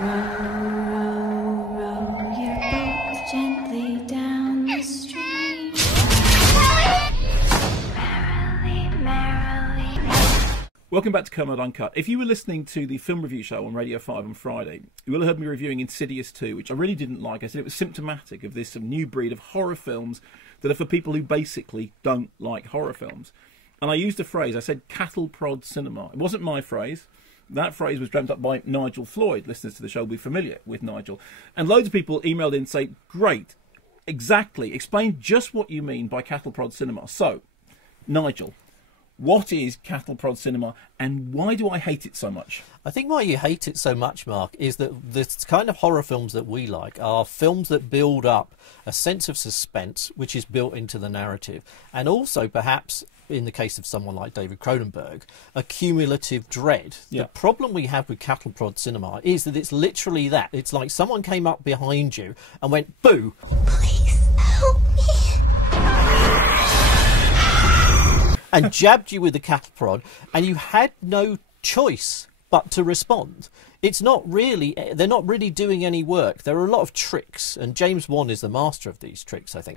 Row, row your boat gently down the stream. Merrily, merrily. Welcome back to Kermode Uncut. If you were listening to the film review show on Radio 5 on Friday, you will have heard me reviewing Insidious 2, which I really didn't like. I said it was symptomatic of this new breed of horror films that are for people who basically don't like horror films. And I used a phrase, I said cattle prod cinema. It wasn't my phrase. That phrase was dreamt up by Nigel Floyd. Listeners to the show will be familiar with Nigel. And loads of people emailed in and say, great, exactly, explain just what you mean by cattle prod cinema. So, Nigel, what is cattle prod cinema and why do I hate it so much? I think why you hate it so much, Mark, is that the kind of horror films that we like are films that build up a sense of suspense, which is built into the narrative, and also perhaps, in the case of someone like David Cronenberg, a cumulative dread. Yeah. The problem we have with cattle prod cinema is that it's literally that. It's like someone came up behind you and went, boo! Please help me. And jabbed you with the cattle prod, and you had no choice but to respond. It's not really, they're not really doing any work. There are a lot of tricks, and James Wan is the master of these tricks, I think.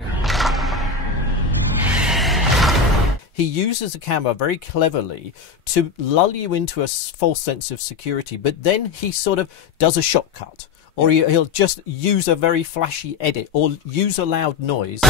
He uses the camera very cleverly to lull you into a false sense of security, but then he sort of does a shortcut, or he'll just use a very flashy edit, or use a loud noise,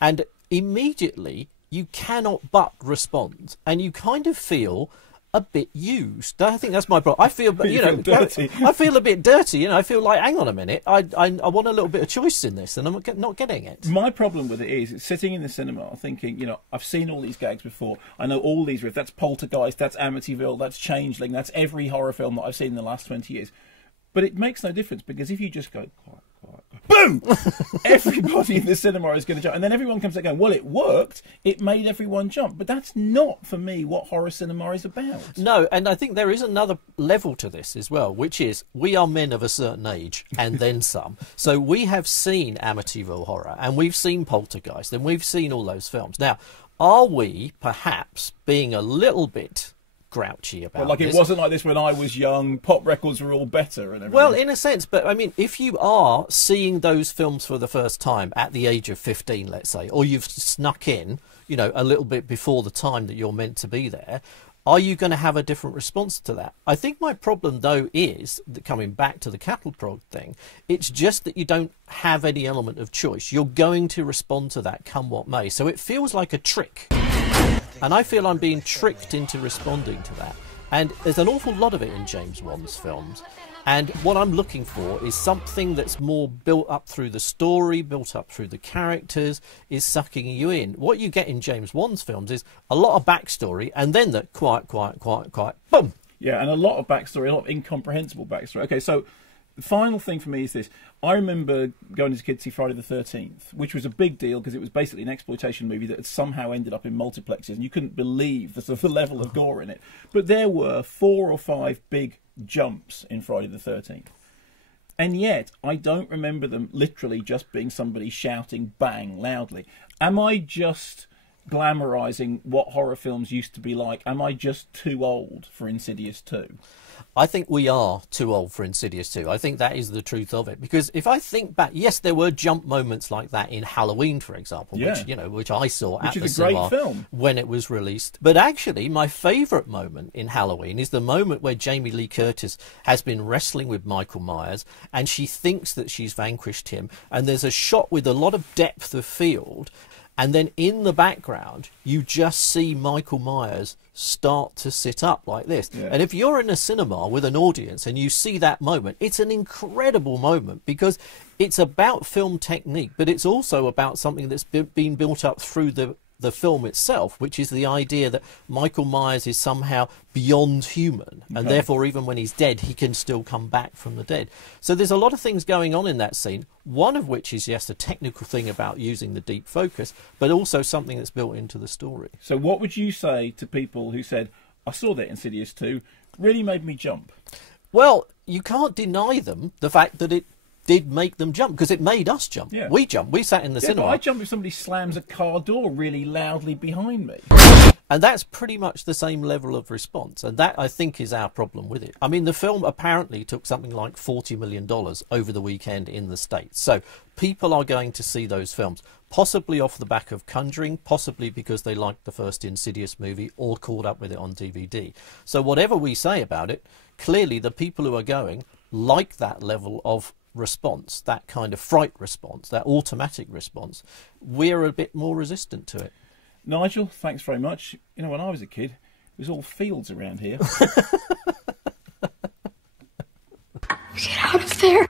and immediately you cannot but respond, and you kind of feel a bit used. I think that's my problem. I feel, dirty. I feel a bit dirty. I feel like, hang on a minute, I want a little bit of choice in this, and I'm not getting it. My problem with it is, it's sitting in the cinema thinking, I've seen all these gags before. I know all these riffs. That's Poltergeist, that's Amityville, that's Changeling, that's every horror film that I've seen in the last 20 years. But it makes no difference, because if you just go, quiet, boom! Everybody in the cinema is going to jump. And then everyone comes out going, well, it worked. It made everyone jump. But that's not, for me, what horror cinema is about. No, and I think there is another level to this as well, which is we are men of a certain age, and then some. So we have seen Amityville Horror, and we've seen Poltergeist, and we've seen all those films. Now, are we, perhaps, being a little bit grouchy about Like, it wasn't like this when I was young, pop records were all better and everything. Well, in a sense, but I mean, if you are seeing those films for the first time at the age of 15, let's say, or you've snuck in, a little bit before the time that you're meant to be there, are you going to have a different response to that? I think my problem, though, is, that coming back to the cattle prod thing, it's just that you don't have any element of choice. You're going to respond to that come what may. So it feels like a trick. And I feel I'm being tricked into responding to that. And there's an awful lot of it in James Wan's films. And what I'm looking for is something that's more built up through the story, built up through the characters, is sucking you in. What you get in James Wan's films is a lot of backstory, and then the quiet, boom! Yeah, and a lot of backstory, a lot of incomprehensible backstory. Okay, so the final thing for me is this. I remember going as a kid to see Friday the 13th, which was a big deal because it was basically an exploitation movie that had somehow ended up in multiplexes, and you couldn't believe the sort of level of gore in it. But there were 4 or 5 big jumps in Friday the 13th. And yet, I don't remember them literally just being somebody shouting bang loudly. Am I just glamorising what horror films used to be like? Am I just too old for Insidious 2? I think we are too old for Insidious 2. I think that is the truth of it. Because if I think back, yes, there were jump moments like that in Halloween, for example, which I saw at the cinema when it was released. But actually, my favourite moment in Halloween is the moment where Jamie Lee Curtis has been wrestling with Michael Myers, and she thinks that she's vanquished him. And there's a shot with a lot of depth of field. And then in the background, you just see Michael Myers start to sit up like this. Yeah. And if you're in a cinema with an audience and you see that moment, it's an incredible moment because it's about film technique, but it's also about something that's been built up through the film itself, which is the idea that Michael Myers is somehow beyond human, and therefore even when he's dead he can still come back from the dead. So there's a lot of things going on in that scene, one of which is yes, a technical thing about using the deep focus, but also something that's built into the story. So what would you say to people who said, I saw that Insidious 2, really made me jump? Well, you can't deny them the fact that it did make them jump, because it made us jump. Yeah. We jumped. We sat in the cinema. But I jump if somebody slams a car door really loudly behind me. And that's pretty much the same level of response. And that, I think, is our problem with it. I mean, the film apparently took something like $40 million over the weekend in the States. So people are going to see those films, possibly off the back of Conjuring, possibly because they liked the first Insidious movie or caught up with it on DVD. So whatever we say about it, clearly the people who are going like that level of response, that kind of fright response, that automatic response. We're a bit more resistant to it. Nigel, thanks very much. You know, when I was a kid, it was all fields around here. Get out of there.